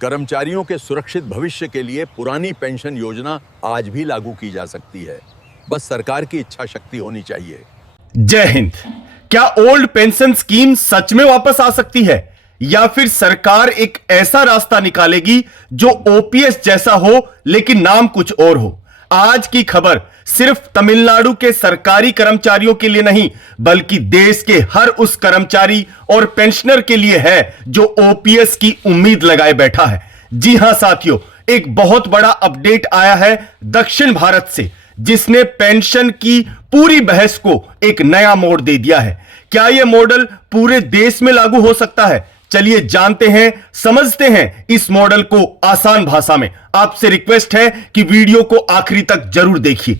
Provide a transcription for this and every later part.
कर्मचारियों के सुरक्षित भविष्य के लिए पुरानी पेंशन योजना आज भी लागू की जा सकती है। बस सरकार की इच्छा शक्ति होनी चाहिए। जय हिंद। क्या ओल्ड पेंशन स्कीम सच में वापस आ सकती है या फिर सरकार एक ऐसा रास्ता निकालेगी जो ओपीएस जैसा हो लेकिन नाम कुछ और हो? आज की खबर सिर्फ तमिलनाडु के सरकारी कर्मचारियों के लिए नहीं बल्कि देश के हर उस कर्मचारी और पेंशनर के लिए है जो ओपीएस की उम्मीद लगाए बैठा है। जी हां साथियों, एक बहुत बड़ा अपडेट आया है दक्षिण भारत से जिसने पेंशन की पूरी बहस को एक नया मोड़ दे दिया है। क्या यह मॉडल पूरे देश में लागू हो सकता है? चलिए जानते हैं, समझते हैं इस मॉडल को आसान भाषा में। आपसे रिक्वेस्ट है कि वीडियो को आखिरी तक जरूर देखिए।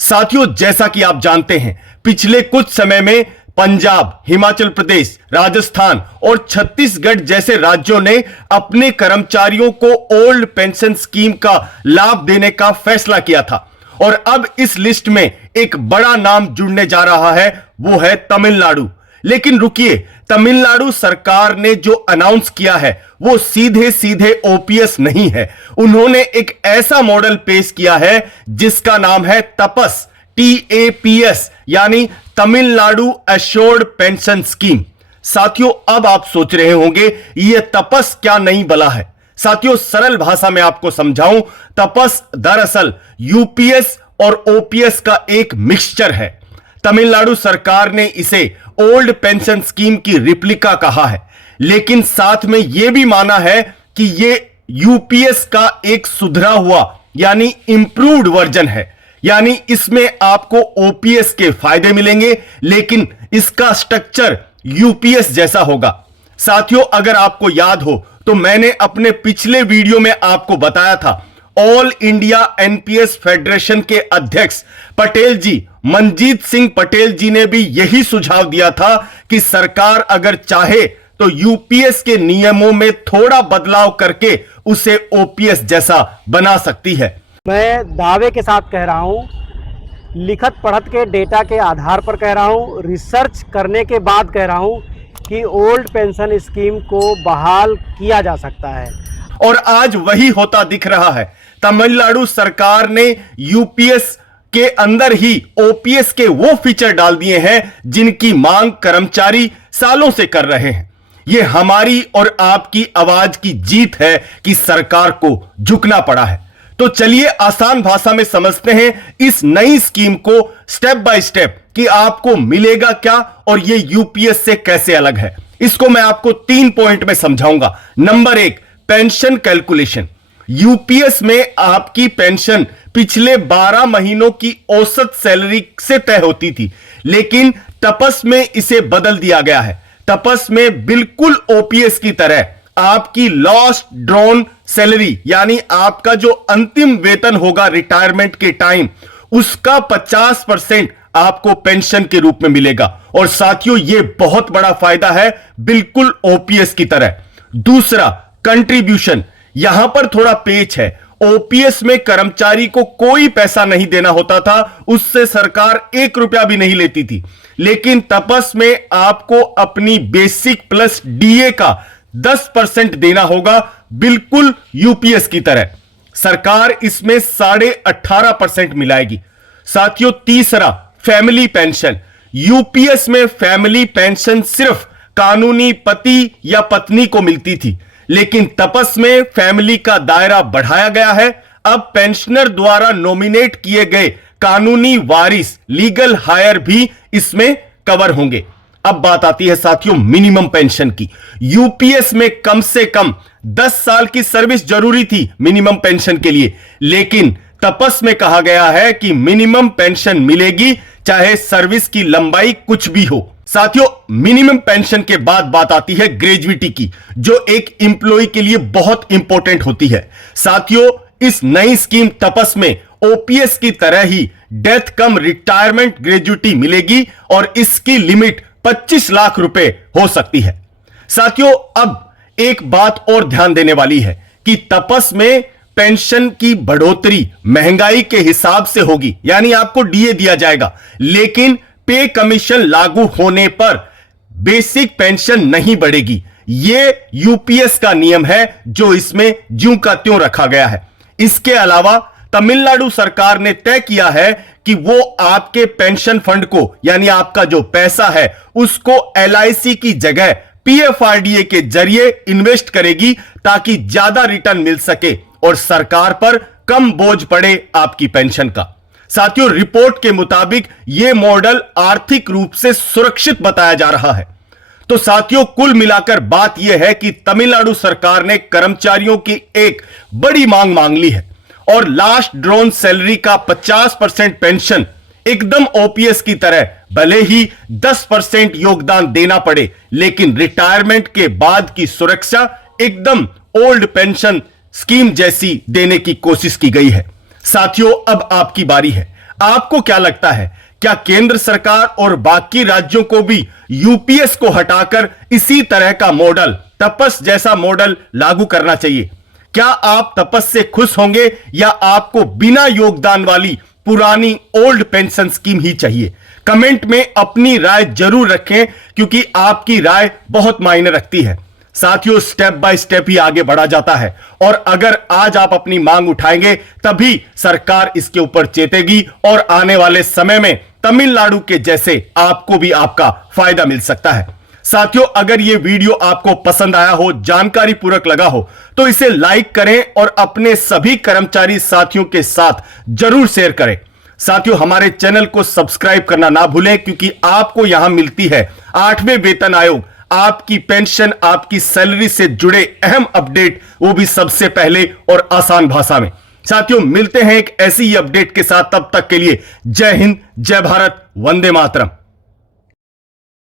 साथियों, जैसा कि आप जानते हैं, पिछले कुछ समय में पंजाब, हिमाचल प्रदेश, राजस्थान और छत्तीसगढ़ जैसे राज्यों ने अपने कर्मचारियों को ओल्ड पेंशन स्कीम का लाभ देने का फैसला किया था और अब इस लिस्ट में एक बड़ा नाम जुड़ने जा रहा है, वो है तमिलनाडु। लेकिन रुकिए, तमिलनाडु सरकार ने जो अनाउंस किया है वो सीधे सीधे ओपीएस नहीं है। उन्होंने एक ऐसा मॉडल पेश किया है जिसका नाम है तपस, TAPS, यानी तमिलनाडु एश्योर्ड पेंशन स्कीम। साथियों, अब आप सोच रहे होंगे यह तपस क्या नई बला है। साथियों, सरल भाषा में आपको समझाऊं, तपस दरअसल यूपीएस और ओपीएस का एक मिक्सचर है। तमिलनाडु सरकार ने इसे ओल्ड पेंशन स्कीम की रिप्लिका कहा है, लेकिन साथ में यह भी माना है कि यह यूपीएस का एक सुधरा हुआ यानी इंप्रूव्ड वर्जन है। यानी इसमें आपको ओपीएस के फायदे मिलेंगे लेकिन इसका स्ट्रक्चर यूपीएस जैसा होगा। साथियों, अगर आपको याद हो तो मैंने अपने पिछले वीडियो में आपको बताया था, ऑल इंडिया एनपीएस फेडरेशन के अध्यक्ष पटेल जी, मनजीत सिंह पटेल जी ने भी यही सुझाव दिया था कि सरकार अगर चाहे तो यूपीएस के नियमों में थोड़ा बदलाव करके उसे ओपीएस जैसा बना सकती है। मैं दावे के साथ कह रहा हूं, लिखत पढ़त के डेटा के आधार पर कह रहा हूं, रिसर्च करने के बाद कह रहा हूं कि ओल्ड पेंशन स्कीम को बहाल किया जा सकता है और आज वही होता दिख रहा है। तमिलनाडु सरकार ने यूपीएस के अंदर ही ओपीएस के वो फीचर डाल दिए हैं जिनकी मांग कर्मचारी सालों से कर रहे हैं। यह हमारी और आपकी आवाज की जीत है कि सरकार को झुकना पड़ा है। तो चलिए आसान भाषा में समझते हैं इस नई स्कीम को स्टेप बाय स्टेप कि आपको मिलेगा क्या और यह यूपीएस से कैसे अलग है। इसको मैं आपको 3 पॉइंट में समझाऊंगा। Number 1, pension calculation. यूपीएस में आपकी पेंशन पिछले 12 महीनों की औसत सैलरी से तय होती थी, लेकिन तपस में इसे बदल दिया गया है। तपस में बिल्कुल ओपीएस की तरह आपकी लॉस्ट ड्रॉन सैलरी यानी आपका जो अंतिम वेतन होगा रिटायरमेंट के टाइम, उसका 50% आपको पेंशन के रूप में मिलेगा। और साथियों, यह बहुत बड़ा फायदा है, बिल्कुल ओपीएस की तरह। दूसरा, कंट्रीब्यूशन। यहां पर थोड़ा पेच है। ओपीएस में कर्मचारी को कोई पैसा नहीं देना होता था, उससे सरकार 1 रुपया भी नहीं लेती थी। लेकिन तपस में आपको अपनी बेसिक प्लस डीए का 10% देना होगा, बिल्कुल यूपीएस की तरह। सरकार इसमें 18.5% मिलाएगी। साथियों, तीसरा, फैमिली पेंशन। यूपीएस में फैमिली पेंशन सिर्फ कानूनी पति या पत्नी को मिलती थी, लेकिन तपस में फैमिली का दायरा बढ़ाया गया है। अब पेंशनर द्वारा नॉमिनेट किए गए कानूनी वारिस, लीगल हायर भी इसमें कवर होंगे। अब बात आती है साथियों मिनिमम पेंशन की। यूपीएस में कम से कम 10 साल की सर्विस जरूरी थी मिनिमम पेंशन के लिए, लेकिन तपस में कहा गया है कि मिनिमम पेंशन मिलेगी चाहे सर्विस की लंबाई कुछ भी हो। साथियों, मिनिमम पेंशन के बाद बात आती है ग्रेजुइटी की, जो एक एम्प्लॉय के लिए बहुत इंपॉर्टेंट होती है। साथियों, इस नई स्कीम तपस में ओपीएस की तरह ही डेथ कम रिटायरमेंट ग्रेजुइटी मिलेगी और इसकी लिमिट 25 लाख रुपए हो सकती है। साथियों, अब एक बात और ध्यान देने वाली है कि तपस में पेंशन की बढ़ोतरी महंगाई के हिसाब से होगी, यानी आपको डीए दिया जाएगा, लेकिन पे कमीशन लागू होने पर बेसिक पेंशन नहीं बढ़ेगी। ये यूपीएस का नियम है जो इसमें ज्यों का त्यों रखा गया है। इसके अलावा तमिलनाडु सरकार ने तय किया है कि वो आपके पेंशन फंड को, यानी आपका जो पैसा है, उसको एलआईसी की जगह पीएफआरडीए के जरिए इन्वेस्ट करेगी ताकि ज्यादा रिटर्न मिल सके और सरकार पर कम बोझ पड़े आपकी पेंशन का। साथियों, रिपोर्ट के मुताबिक यह मॉडल आर्थिक रूप से सुरक्षित बताया जा रहा है। तो साथियों, कुल मिलाकर बात यह है कि तमिलनाडु सरकार ने कर्मचारियों की एक बड़ी मांग ली है और लास्ट ड्रॉन सैलरी का 50% पेंशन एकदम ओपीएस की तरह भले ही 10% योगदान देना पड़े, लेकिन रिटायरमेंट के बाद की सुरक्षा एकदम ओल्ड पेंशन स्कीम जैसी देने की कोशिश की गई है। साथियों, अब आपकी बारी है। आपको क्या लगता है, क्या केंद्र सरकार और बाकी राज्यों को भी यूपीएस को हटाकर इसी तरह का मॉडल, तपस जैसा मॉडल लागू करना चाहिए? क्या आप तपस से खुश होंगे या आपको बिना योगदान वाली पुरानी ओल्ड पेंशन स्कीम ही चाहिए? कमेंट में अपनी राय जरूर रखें, क्योंकि आपकी राय बहुत मायने रखती है। साथियों, स्टेप बाय स्टेप ही आगे बढ़ा जाता है और अगर आज आप अपनी मांग उठाएंगे तभी सरकार इसके ऊपर चेतेगी और आने वाले समय में तमिलनाडु के जैसे आपको भी आपका फायदा मिल सकता है। साथियों, अगर यह वीडियो आपको पसंद आया हो, जानकारी पूर्वक लगा हो, तो इसे लाइक करें और अपने सभी कर्मचारी साथियों के साथ जरूर शेयर करें। साथियों, हमारे चैनल को सब्सक्राइब करना ना भूलें, क्योंकि आपको यहां मिलती है 8वें वेतन आयोग, आपकी पेंशन, आपकी सैलरी से जुड़े अहम अपडेट, वो भी सबसे पहले और आसान भाषा में। साथियों, मिलते हैं एक ऐसी ही अपडेट के साथ। तब तक के लिए जय हिंद, जय भारत, वंदे मातरम।